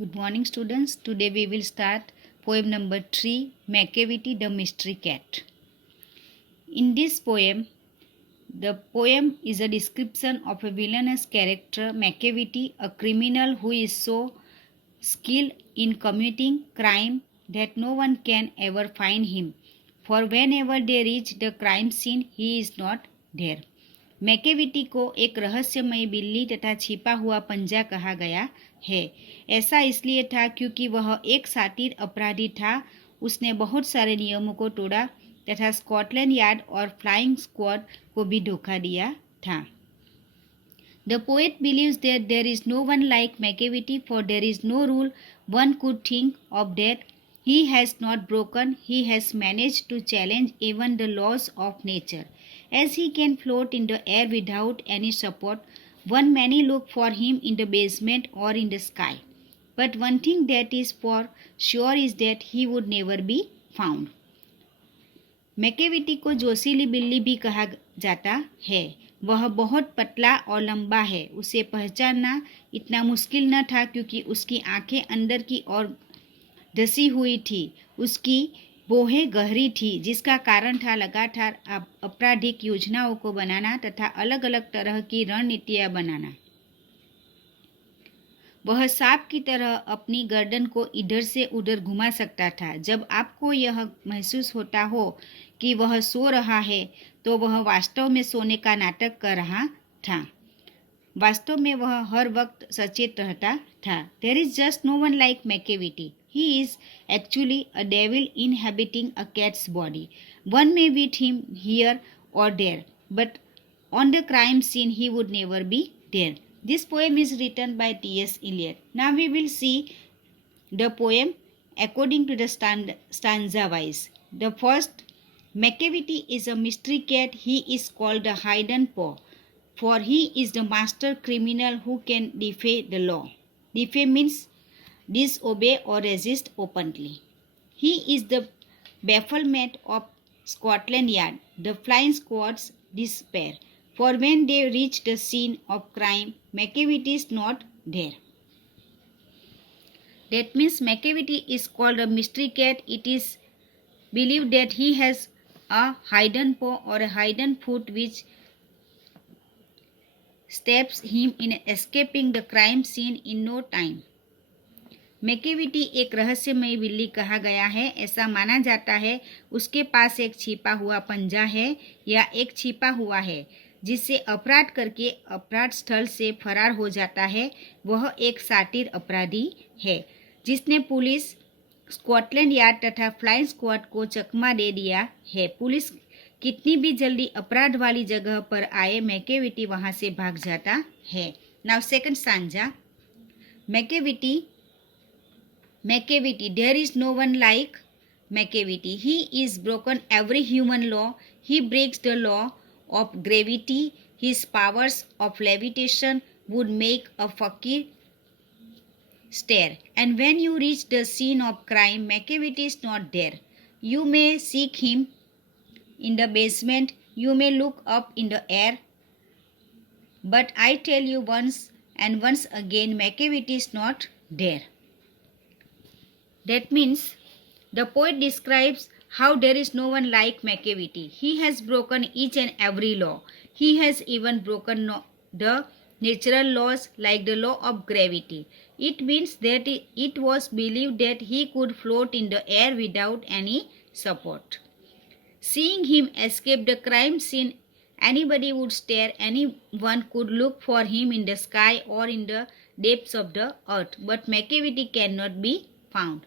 Good morning, students. Today we will start poem number 3, Macavity the Mystery Cat. In this poem, the poem is a description of a villainous character, Macavity, a criminal who is so skilled in committing crime that no one can ever find him. For whenever they reach the crime scene, he is not there. Macavity को एक रहस्यमय बिल्ली तथा छिपा हुआ पंजा कहा गया है। ऐसा इसलिए था क्योंकि वह एक सातिर अपराधी था। उसने बहुत सारे नियमों को तोड़ा तथा स्कॉटलैंड यार्ड और फ्लाइंग स्क्वाड को भी धोखा दिया था। The poet believes that there is no one like Macavity, for there is no rule one could think of that he has not broken. He has managed to challenge even the laws of nature. As he can float in the air without any support, one many look for him in the basement or in the sky. But one thing that is for sure is that he would never be found. Macavity को जोशीली बिल्ली भी कहा जाता है। वह बहुत पतला और लंबा है। उसे पहचानना इतना मुश्किल न था क्योंकि उसकी आंखें अंदर की ओर धसी हुई थी। उसकी बोहें गहरी थी, जिसका कारण था लगातार आपराधिक योजनाओं को बनाना तथा अलग अलग तरह की रणनीतियां बनाना। वह सांप की तरह अपनी गर्दन को इधर से उधर घुमा सकता था। जब आपको यह महसूस होता हो कि वह सो रहा है तो वह वास्तव में सोने का नाटक कर रहा था। वास्तव में वह हर वक्त सचेत रहता था। There is just no one like McAvity. He is actually a devil inhabiting a cat's body. One may meet him here or there, but on the crime scene he would never be there. This poem is written by T.S. Eliot. Now we will see the poem according to the stanza wise. The first, Macavity is a mystery cat. He is called the hidden paw, for he is the master criminal who can defy the law. Defy means disobey or resist openly. He is the bafflement of Scotland Yard, the flying squad's despair. For when they reach the scene of crime, Macavity is not there. That means Macavity is called a mystery cat. It is believed that he has a hidden paw or a hidden foot which stops him in escaping the crime scene in no time. Macavity एक रहस्यमय बिल्ली कहा गया है। ऐसा माना जाता है उसके पास एक छिपा हुआ पंजा है या एक छिपा हुआ है जिससे अपराध करके अपराध स्थल से फरार हो जाता है। वह एक सातिर अपराधी है जिसने पुलिस, स्कॉटलैंड यार्ड तथा फ्लाइंग स्क्वाड को चकमा दे दिया है। पुलिस कितनी भी जल्दी अपराध वाली जगह पर आए, मैकेविटी वहां से भाग जाता है। नाउ सेकंड सांजा, Macavity, there is no one like Macavity. He is broken every human law. He breaks the law of gravity. His powers of levitation would make a fakir stare. And when you reach the scene of crime, Macavity is not there. You may seek him in the basement. You may look up in the air. But I tell you once and once again, Macavity is not there. That means the poet describes how there is no one like Macavity. He has broken each and every law. He has even broken the natural laws like the law of gravity. It means that it was believed that he could float in the air without any support. Seeing him escape the crime scene, anybody would stare. Anyone could look for him in the sky or in the depths of the earth. But Macavity cannot be found.